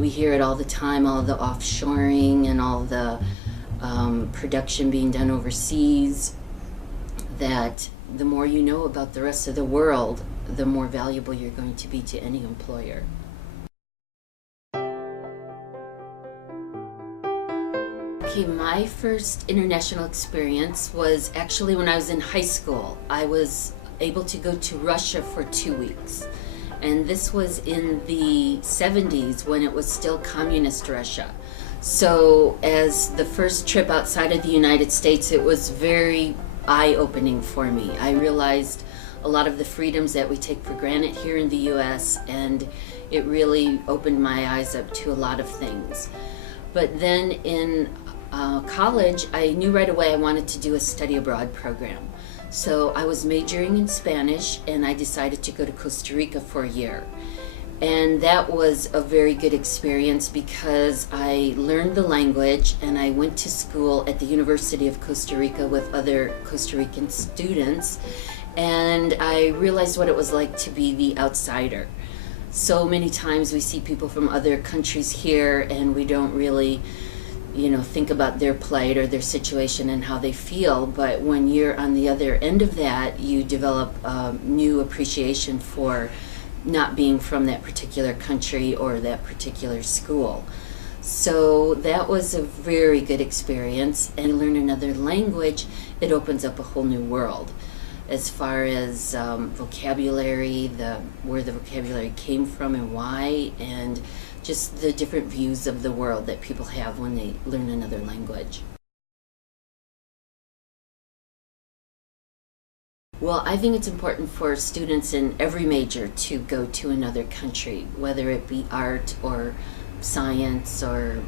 We hear it all the time, all the offshoring and all the production being done overseas, that the more you know about the rest of the world, the more valuable you're going to be to any employer. Okay, my first international experience was actually when I was in high school. I was able to go to Russia for 2 weeks. And this was in the 70s when it was still communist Russia. So as the first trip outside of the United States, it was very eye-opening for me. I realized a lot of the freedoms that we take for granted here in the US, and it really opened my eyes up to a lot of things. But then in college, I knew right away I wanted to do a study abroad program. So I was majoring in Spanish, and I decided to go to Costa Rica for a year. And that was a very good experience because I learned the language, and I went to school at the University of Costa Rica with other Costa Rican students, and I realized what it was like to be the outsider. So many times we see people from other countries here, and we don't really think about their plight or their situation and how they feel, but when you're on the other end of that, you develop a new appreciation for not being from that particular country or that particular school. So that was a very good experience, and you learn another language, it opens up a whole new world as far as vocabulary, where the vocabulary came from and why, and just the different views of the world that people have when they learn another language. Well, I think it's important for students in every major to go to another country, whether it be art or science or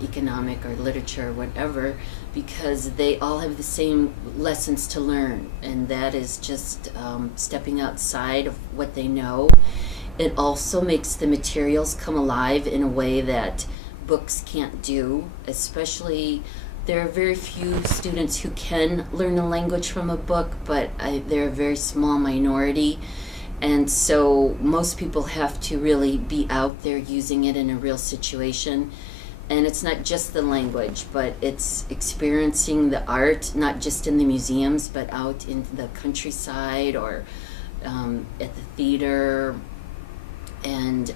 economic or literature or whatever, because they all have the same lessons to learn, and that is just stepping outside of what they know. It also makes the materials come alive in a way that books can't do, especially there are very few students who can learn a language from a book, but they're a very small minority. And so most people have to really be out there using it in a real situation. And it's not just the language, but it's experiencing the art, not just in the museums, but out in the countryside or at the theater. And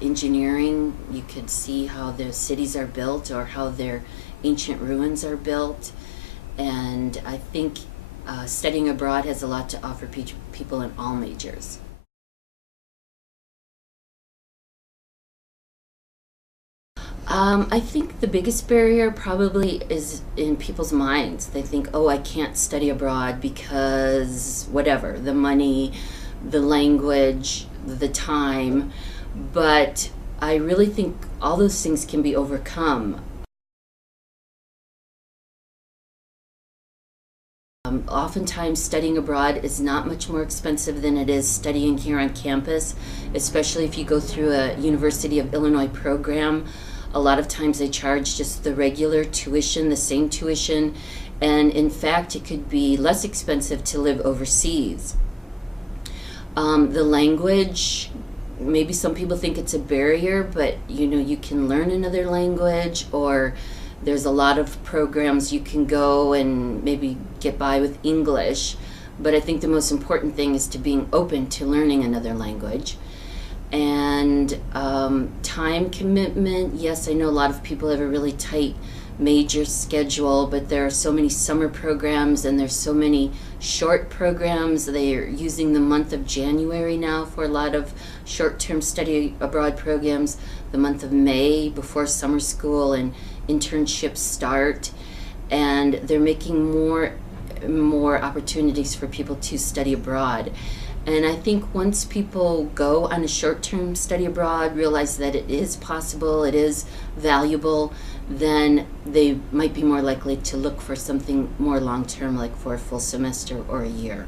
engineering, you could see how the cities are built or how their ancient ruins are built. And I think studying abroad has a lot to offer people in all majors. I think the biggest barrier probably is in people's minds. They think, oh, I can't study abroad because whatever, the money, the language, the time, but I really think all those things can be overcome. Oftentimes studying abroad is not much more expensive than it is studying here on campus, especially if you go through a University of Illinois program. A lot of times they charge just the regular tuition, the same tuition, and in fact it could be less expensive to live overseas. The language, maybe some people think it's a barrier, but you can learn another language, or there's a lot of programs you can go and maybe get by with English. But I think the most important thing is to being open to learning another language. And time commitment, yes, I know a lot of people have a really tight major schedule, but there are so many summer programs and there's so many short programs. They are using the month of January now for a lot of short-term study abroad programs, the month of May before summer school and internships start, and they're making more opportunities for people to study abroad. And I think once people go on a short-term study abroad, realize that it is possible, it is valuable, then they might be more likely to look for something more long-term, like for a full semester or a year.